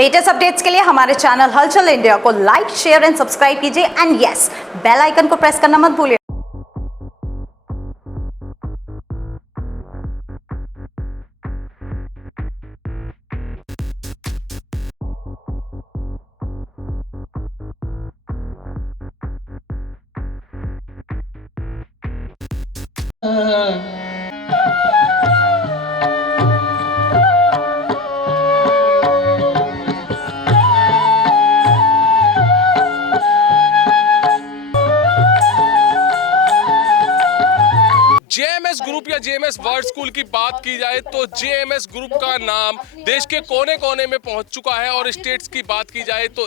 Latest updates के लिए हमारे चैनल हलचल इंडिया को लाइक, शेयर एंड सब्सक्राइब कीजिए एंड यस, बेल आइकन को प्रेस करना मत भूलिए। जेएमएस ग्रुप या जेएमएस वर्ल्ड स्कूल की बात की जाए तो जेएमएस ग्रुप का नाम देश के कोने कोने में पहुंच चुका है। और स्टेट्स की बात की जाए तो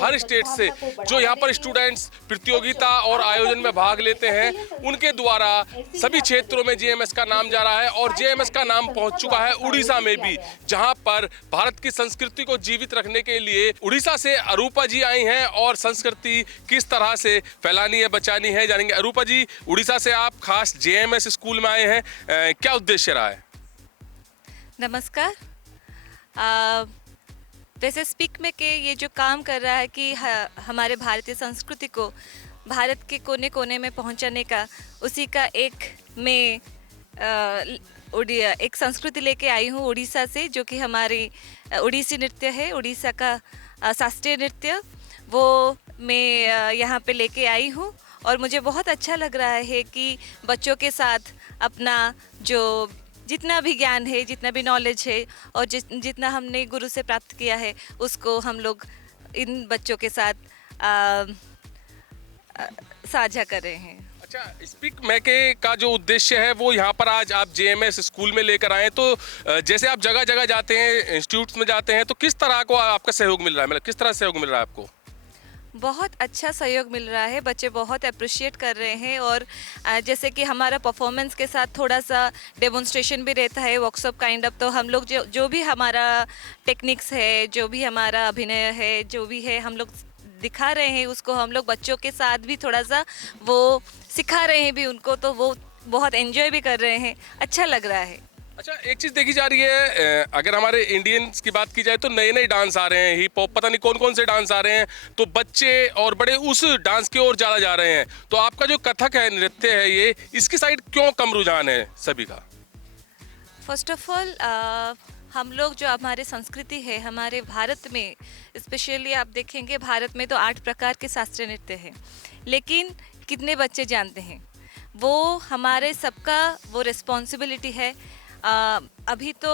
हर स्टेट से जो यहां पर स्टूडेंट्स प्रतियोगिता और आयोजन में भाग लेते हैं उनके द्वारा सभी क्षेत्रों में जेएमएस का नाम जा रहा है। और जेएमएस का नाम पहुंच चुका है उड़ीसा में भी, जहां पर भारत की संस्कृति को जीवित रखने के लिए उड़ीसा से अरूपा जी आई हैं और संस्कृति किस तरह से फैलानी है, बचानी है, जानेंगे। अरूपा जी, उड़ीसा से आप खास जेएमएस स्कूल में आए हैं, क्या उद्देश्य रहा है? नमस्कार। वैसे स्पीक में के ये जो काम कर रहा है कि हमारे भारतीय संस्कृति को भारत के कोने कोने में पहुंचाने का, उसी का मैं एक संस्कृति लेके आई हूँ उड़ीसा से, जो कि हमारी उड़ीसी नृत्य है, उड़ीसा का शास्त्रीय नृत्य। वो मैं यहाँ पे लेके आई हूँ और मुझे बहुत अच्छा लग रहा है कि बच्चों के साथ अपना जो जितना भी ज्ञान है, जितना भी नॉलेज है और जितना हमने गुरु से प्राप्त किया है, उसको हम लोग इन बच्चों के साथ साझा कर रहे हैं। अच्छा, स्पीक मैके का जो उद्देश्य है वो यहाँ पर आज आप जेएमएस स्कूल में लेकर आए, तो जैसे आप जगह जगह जाते हैं, इंस्टीट्यूट्स में जाते हैं, तो किस तरह को आपका सहयोग मिल रहा है? मतलब किस तरह सहयोग मिल रहा है आपको? बहुत अच्छा सहयोग मिल रहा है, बच्चे बहुत अप्रिशिएट कर रहे हैं। और जैसे कि हमारा परफॉर्मेंस के साथ थोड़ा सा डेमोन्स्ट्रेशन भी रहता है, वर्कशॉप काइंड ऑफ, तो हम लोग जो भी हमारा टेक्निक्स है, जो भी हमारा अभिनय है, जो भी है हम लोग दिखा रहे हैं, उसको हम लोग बच्चों के साथ भी थोड़ा सा वो सिखा रहे हैं भी उनको, तो वो बहुत एंजॉय भी कर रहे हैं, अच्छा लग रहा है। अच्छा, एक चीज़ देखी जा रही है, अगर हमारे इंडियंस की बात की जाए तो नए नए डांस आ रहे हैं, हिप हॉप, पता नहीं कौन कौन से डांस आ रहे हैं, तो बच्चे और बड़े उस डांस की ओर ज़्यादा जा रहे हैं। तो आपका जो कथक है, नृत्य है, ये इसकी साइड क्यों कम रुझान है सभी का? फर्स्ट ऑफ ऑल हम लोग जो हमारे संस्कृति है, हमारे भारत में स्पेशली आप देखेंगे, भारत में तो 8 प्रकार के शास्त्रीय नृत्य हैं, लेकिन कितने बच्चे जानते हैं? वो हमारे सबका वो रिस्पॉन्सिबिलिटी है। अभी तो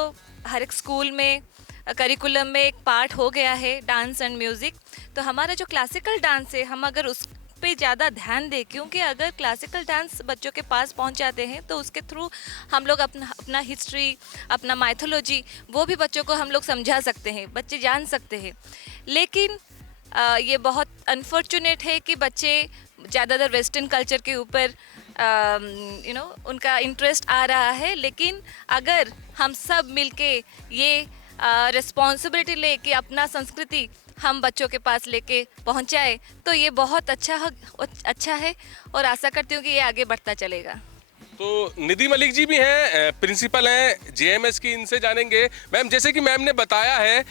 हर एक स्कूल में करिकुलम में एक पार्ट हो गया है डांस एंड म्यूज़िक, तो हमारा जो क्लासिकल डांस है, हम अगर उस पे ज़्यादा ध्यान दें, क्योंकि अगर क्लासिकल डांस बच्चों के पास पहुंच जाते हैं तो उसके थ्रू हम लोग अपना हिस्ट्री, अपना माइथोलॉजी, वो भी बच्चों को हम लोग समझा सकते हैं, बच्चे जान सकते हैं। लेकिन ये बहुत अनफॉर्चुनेट है कि बच्चे ज़्यादातर वेस्टर्न कल्चर के ऊपर उनका इंटरेस्ट आ रहा है। लेकिन अगर हम सब मिलके ये रिस्पॉन्सिबिलिटी ले कि अपना संस्कृति हम बच्चों के पास लेके पहुंचाए, तो ये बहुत अच्छा है और आशा करती हूँ कि ये आगे बढ़ता चलेगा। तो निधि मलिक जी भी हैं, प्रिंसिपल हैं जेएमएस की, इनसे जानेंगे। मैम, जैसे कि मैम ने बताया है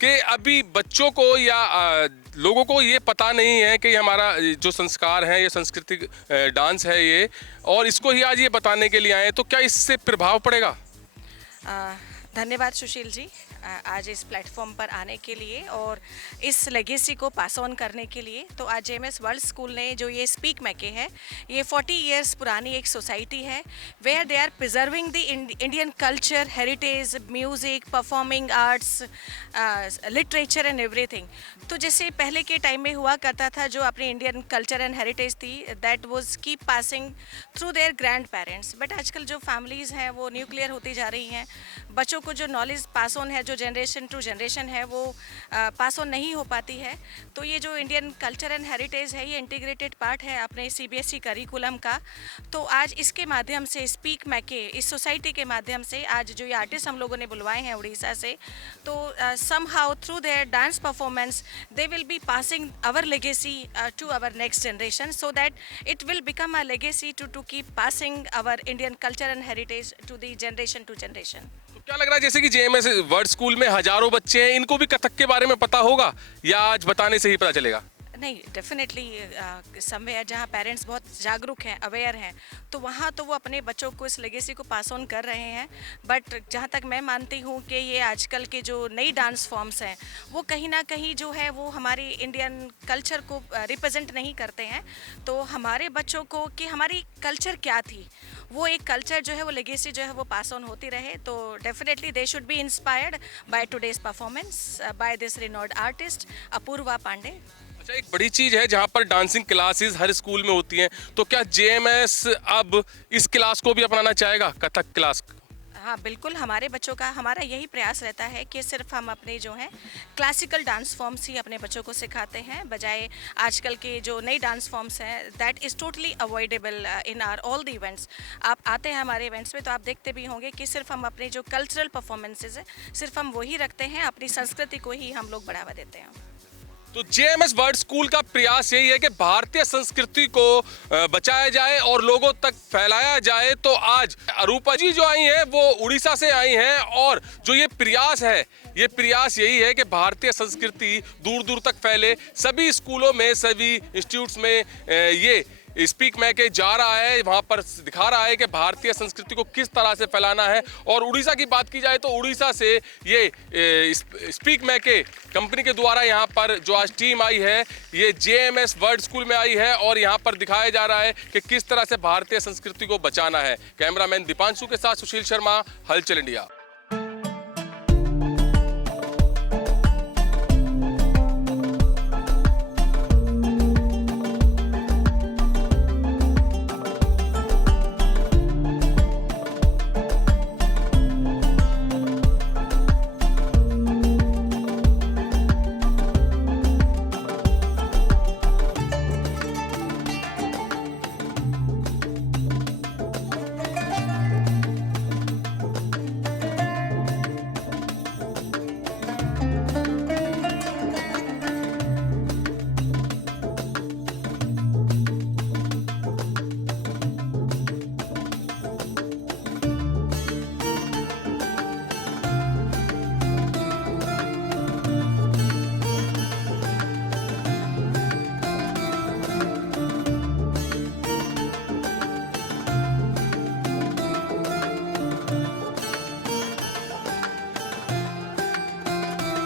कि अभी बच्चों को या लोगों को ये पता नहीं है कि हमारा जो संस्कार है, ये सांस्कृतिक डांस है ये, और इसको ही आज ये बताने के लिए आए, तो क्या इससे प्रभाव पड़ेगा? धन्यवाद सुशील जी, आज इस प्लेटफॉर्म पर आने के लिए और इस लेगेसी को पास ऑन करने के लिए। तो आज जेएमएस वर्ल्ड स्कूल ने जो ये स्पीक मैके है, ये 40 इयर्स पुरानी एक सोसाइटी है, where they are preserving the Indian culture, heritage, music, performing arts, literature and everything. तो जैसे पहले के टाइम में हुआ करता था, जो अपनी इंडियन कल्चर एंड हेरिटेज थी, that was keep passing through their grand parents. But आजकल जो फैमिलीज़ हैं वो न्यूक्लियर होती जा रही हैं, बच्चों को जो नॉलेज पास ऑन है, जो जनरेशन टू जनरेशन है, वो पास ऑन नहीं हो पाती है। तो ये जो इंडियन कल्चर एंड हेरिटेज है, ये इंटीग्रेटेड पार्ट है अपने सीबीएसई करिकुलम का। तो आज इसके माध्यम से, स्पीक मैके इस सोसाइटी के माध्यम से, आज जो ये आर्टिस्ट हम लोगों ने बुलवाए हैं उड़ीसा से, तो somehow through their dance performance they will be passing our legacy to our next generation, so that it will become a legacy to keep passing our Indian culture and heritage to the generation to generation. क्या लग रहा है जैसे कि JMS world school में हजारों बच्चे हैं, इनको भी कथक के बारे में पता होगा या आज बताने से ही पता चलेगा? नहीं, डेफिनेटली समवेयर जहाँ पेरेंट्स बहुत जागरूक हैं, अवेयर हैं, तो वहाँ तो वो अपने बच्चों को इस लेगेसी को पास ऑन कर रहे हैं। बट जहाँ तक मैं मानती हूँ कि ये आजकल के जो नई डांस फॉर्म्स हैं वो कहीं ना कहीं जो है वो हमारी इंडियन कल्चर को रिप्रेजेंट नहीं करते हैं। तो हमारे बच्चों को कि हमारी कल्चर क्या थी, वो एक कल्चर जो है वो लेगेसी जो है वो पास ऑन होती रहे। तो definitely they should be inspired by today's performance by this renowned artist Apoorva Pandey. अच्छा, एक बड़ी चीज है जहाँ पर डांसिंग क्लासेस हर स्कूल में होती हैं, तो क्या जेएमएस अब इस क्लास को भी अपनाना चाहेगा, कथक क्लास? हाँ बिल्कुल, हमारे बच्चों का हमारा यही प्रयास रहता है कि सिर्फ हम अपने जो हैं क्लासिकल डांस फॉर्म्स ही अपने बच्चों को सिखाते हैं, बजाय आजकल के जो नई डांस फॉर्म्स हैं that is totally avoidable in are all the events. आप आते हैं हमारे इवेंट्स में तो आप देखते भी होंगे कि सिर्फ हम अपने जो कल्चरल परफॉर्मेंसेज है सिर्फ हम वही रखते हैं, अपनी संस्कृति को ही हम लोग बढ़ावा देते हैं। तो जेएमएस वर्ल्ड स्कूल का प्रयास यही है कि भारतीय संस्कृति को बचाया जाए और लोगों तक फैलाया जाए। तो आज अरूपा जी जो आई हैं वो उड़ीसा से आई हैं और जो ये प्रयास है, ये प्रयास यही है कि भारतीय संस्कृति दूर दूर तक फैले। सभी स्कूलों में, सभी इंस्टीट्यूट्स में ये स्पीक मैके जा रहा है, वहाँ पर दिखा रहा है कि भारतीय संस्कृति को किस तरह से फैलाना है। और उड़ीसा की बात की जाए तो उड़ीसा से ये स्पीक मैके कंपनी के द्वारा यहाँ पर जो आज टीम आई है ये जेएमएस वर्ल्ड स्कूल में आई है और यहाँ पर दिखाया जा रहा है कि किस तरह से भारतीय संस्कृति को बचाना है। कैमरामैन दीपांशु के साथ सुशील शर्मा, हलचल इंडिया।